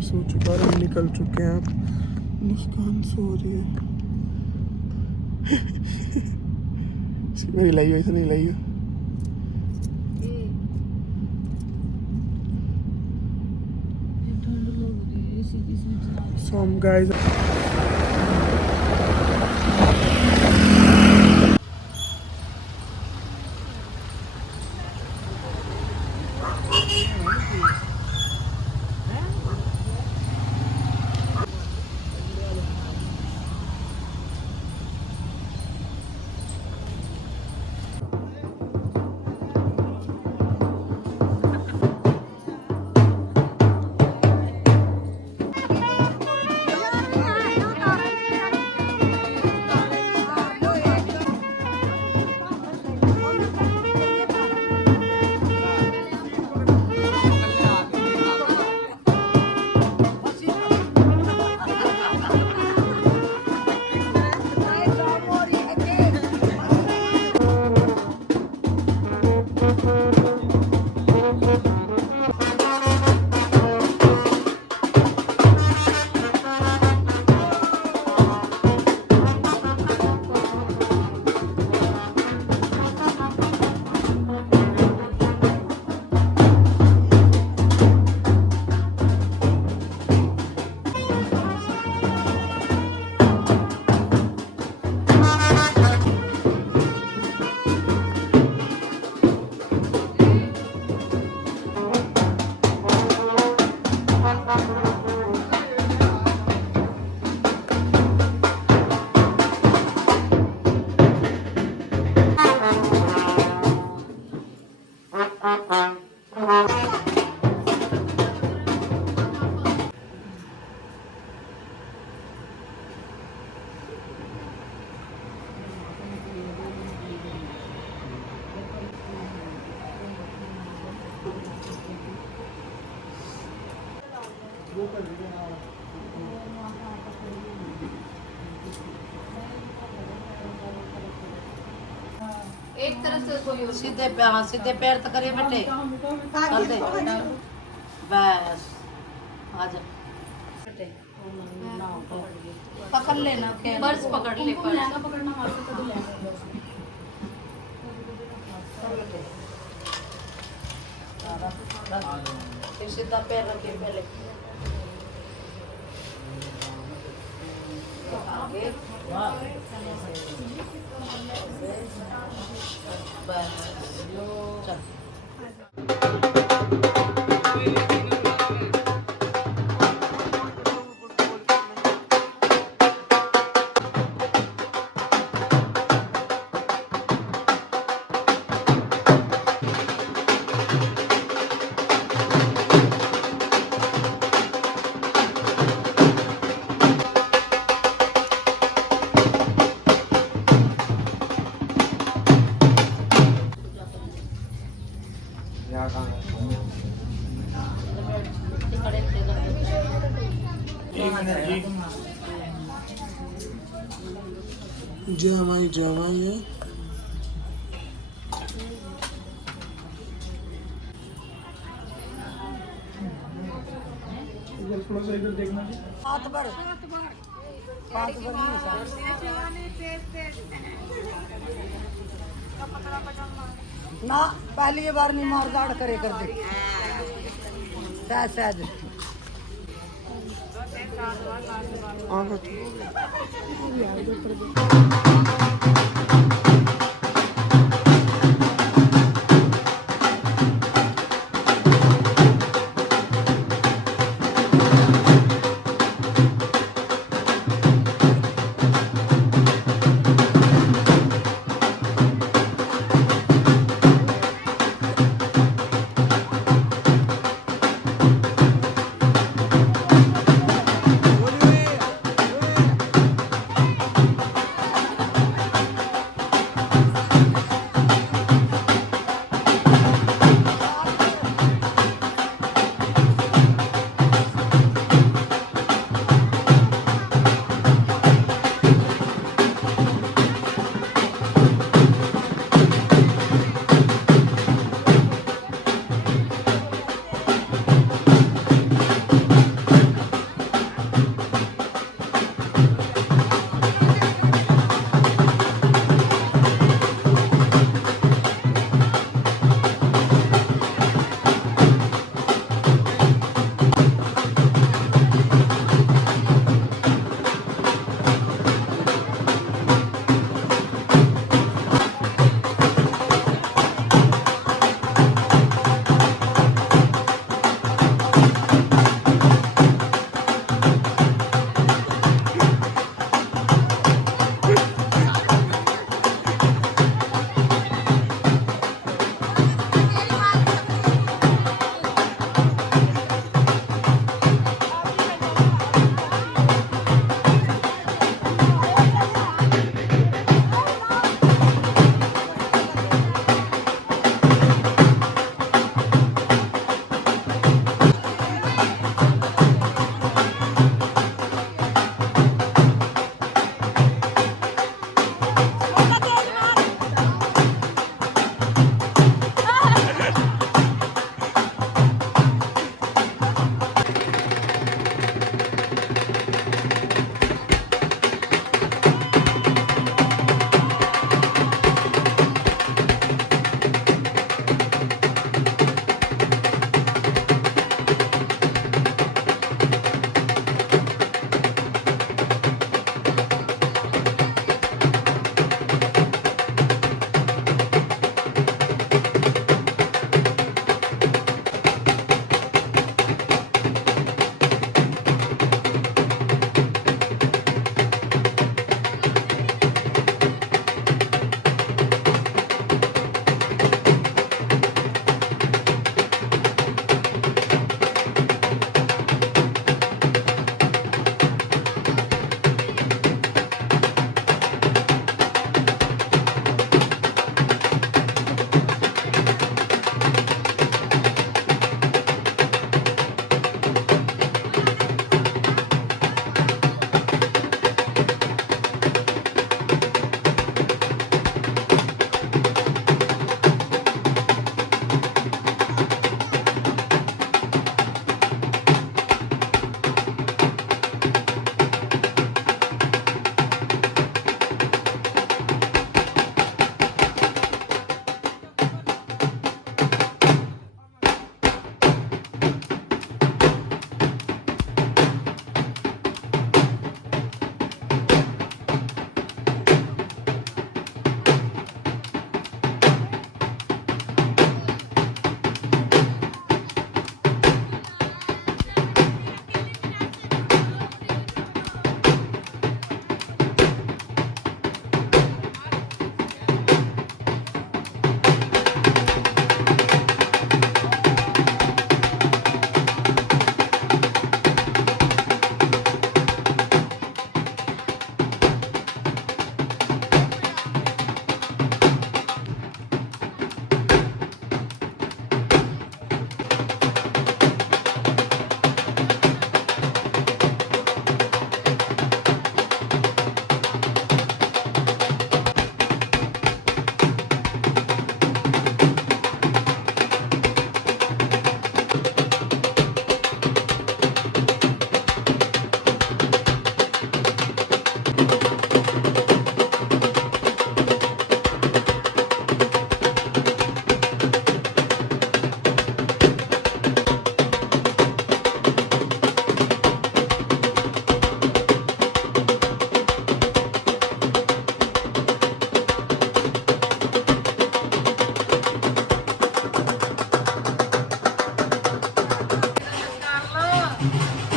मैं सो चुका और हम निकल चुके हैं। अब मुस्कान सो रही है। मेरी लाई ऐसा नहीं लाई। So guys, एक तरफ से कोई सीधे पे, हाँ सीधे पैर तो करिए बेटे, चल दे बस आजा बेटे, पकड़ लेना, पर्स पकड़ ले, पर्स पकड़ना फिर सीधा पैर रखिए पहले आगे बस चल। जमाई है। थोड़ा सा इधर देखना ना, पहली बार नहीं मार दाड़ करे कर दे शायद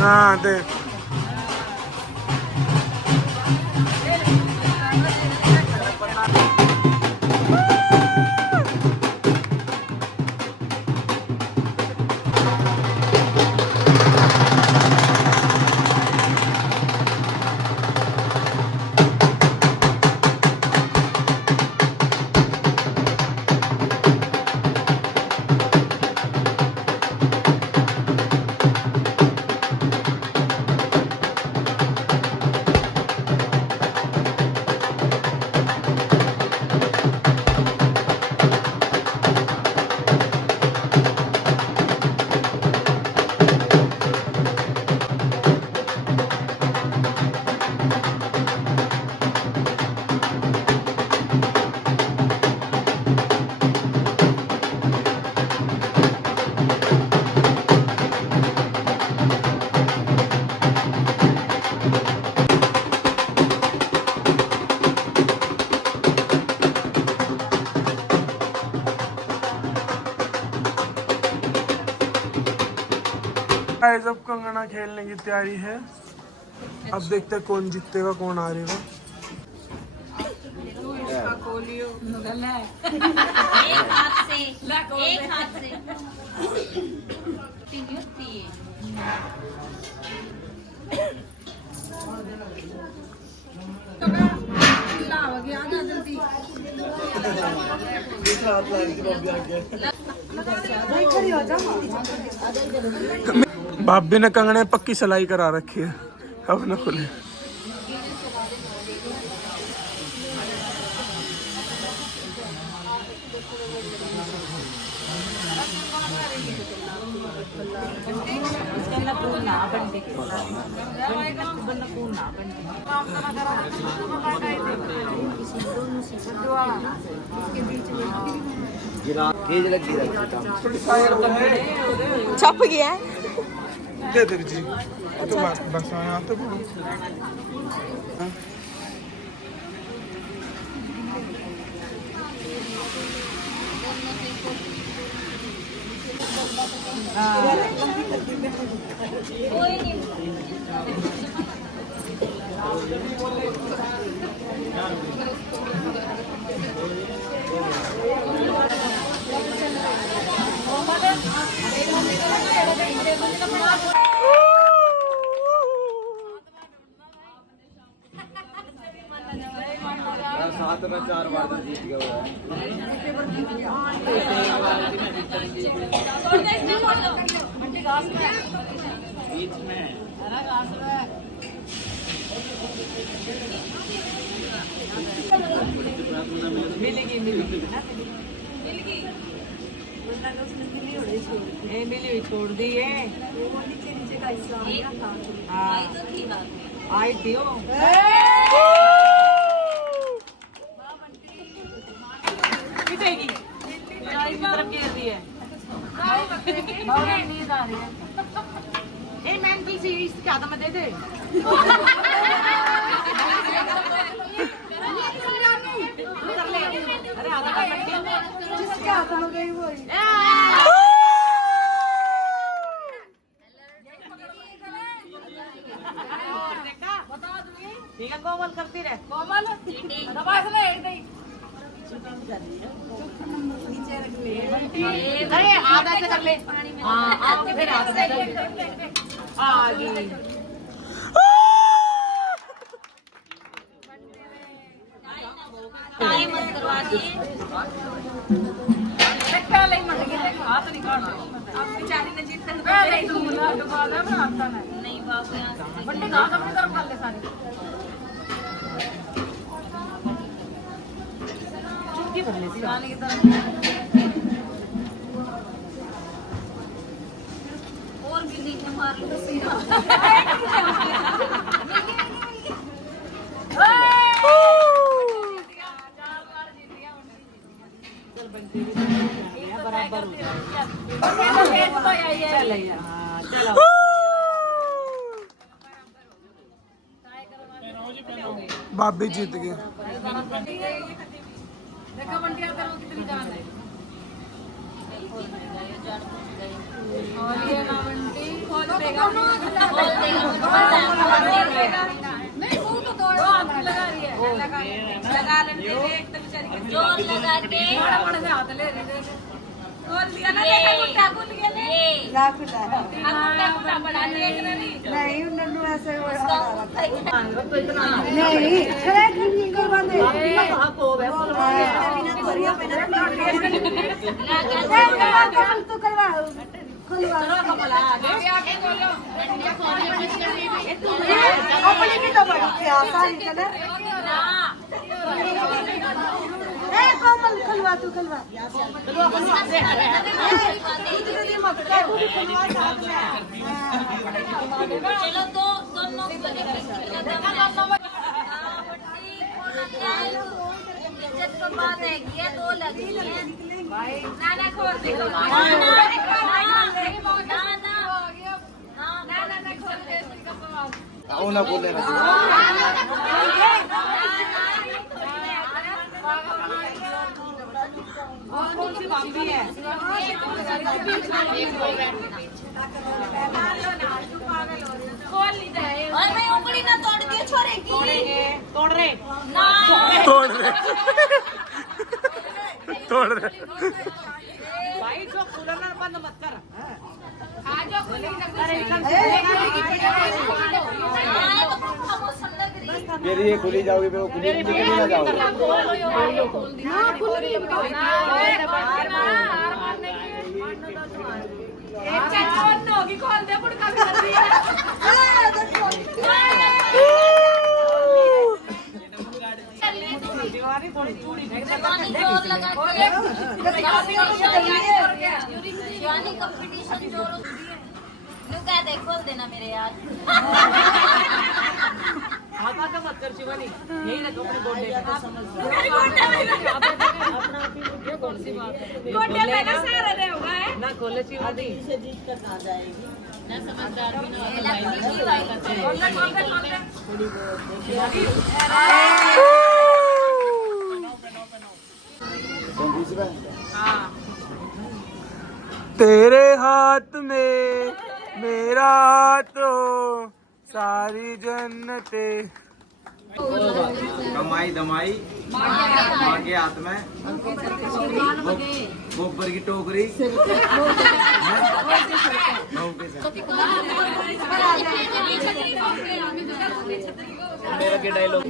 हाँ देख गाइस अब कंगना खेलने की तैयारी है। अब देखते हैं कौन जीतेगा कौन हारेगा। एक हाथ से भाभी ने कंगने पक्की सिलाई करा रखी है, अब न खुले। छप गया दे दे जी तो बस यहाँ तो साथ में 4 बार तो जीत गया हुआ है बीच में मिलेगी मिली छोड़ दी है आई थी पिटेगी तरफ घेर रही है नींद आ रही है मेंटल सी इसके हाथ में दे दे अरे आधा जिसके हाथ में गई वो ठीक है कोमल करती रहे कोमल अरे आधा से कर ले हाँ आपके फिर आधा से आ गई मत करवा दिए हाथ निकाल अब बेचारी ने जीत कर नहीं बाप बंटे घास अपनी तरफ कर ले सारे चुटकी भर ले दीवाने की तरफ और भी नीचे मार लो सीधा बराबर चलो भाभी जीत गए। देखो बंटिया तेरे को कितनी जान है और ये ना बंटी खोल देगा नहीं वो तो दो हाथ लगा रही है लगा लेते एक तो बेचारी जोर लगा के बड़ा बड़ा से हाथ ले रही है खोल दिया ना देखा गुट्टा खुल गया ले क्या खुला है गुट्टा बड़ा देख रही नहीं नन्नू ऐसे नहीं खड़े नहीं करवा दे तो करवा खुलवा अपनी भी तो बड़ी क्या सारी कलर ए कोमल खुलवा तू खुलवा चलो तो दोनों इज्जत तो बात है ये दो लगी है ना खोल दे ना खोल दे ना बोले कौन सी बाम्बी है खोल ली जाए और मैं उंगली ना तोड़ दियो छोरे की तोड़ रहे ना तोड़ रहे भाई जो खुलना बंद मत कर आज खोल मेरी ये खुली जाओगी फिर वो खुली निकल ना जाओगे खोल दे पुड़का भी कर दी है जोर लगा शिवानी कंपटीशन जोर क्या दे खोल देना मेरे यार हाथा का मत कर शिवानी यही ना अपने गोडे कौन सी बात है गोटे में ना सारा दे होगा है ना खोले शिवानी ना समझदार भी ना तेरे हाथ में मेरा हाथ हो सारी जन्नते कमाई दमाई माँ के हाथ में गोबर की टोकरी मेरा के डायलॉग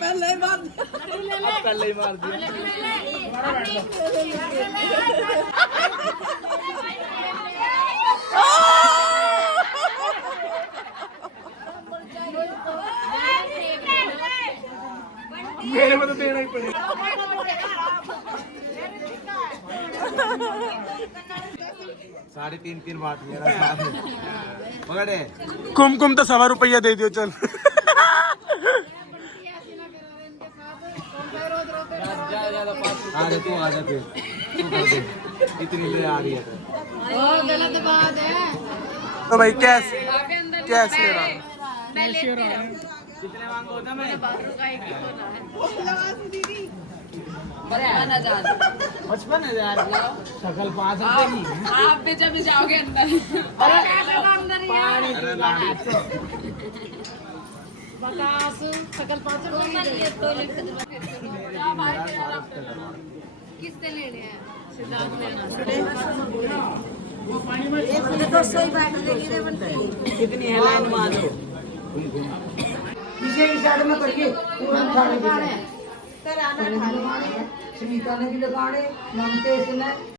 पहले बार पहले ही मार दिया मेरे को तो देना ही पड़ेगा। साढ़े तीन बात मेरा पकड़े कुमकुम तो 100 रुपया दे दियो चल। आजा तू आजा फिर तू कर दे इतनी ले आ रही है गलत बात है तो भाई कैसे कैसे रहा मैं लेती रहूं कितने मांगो ना मैं 55,000 सकल 5 रुपए की आप भी जब जाओगे अंदर बकास सकल 5 किससे लेने हैं सिद्धार्थ लेना कितनी है लाइन मारो पीछे की साइड में करिए पूरा उठाने के लिए। सुनीता ने भी लगाने नमते इसने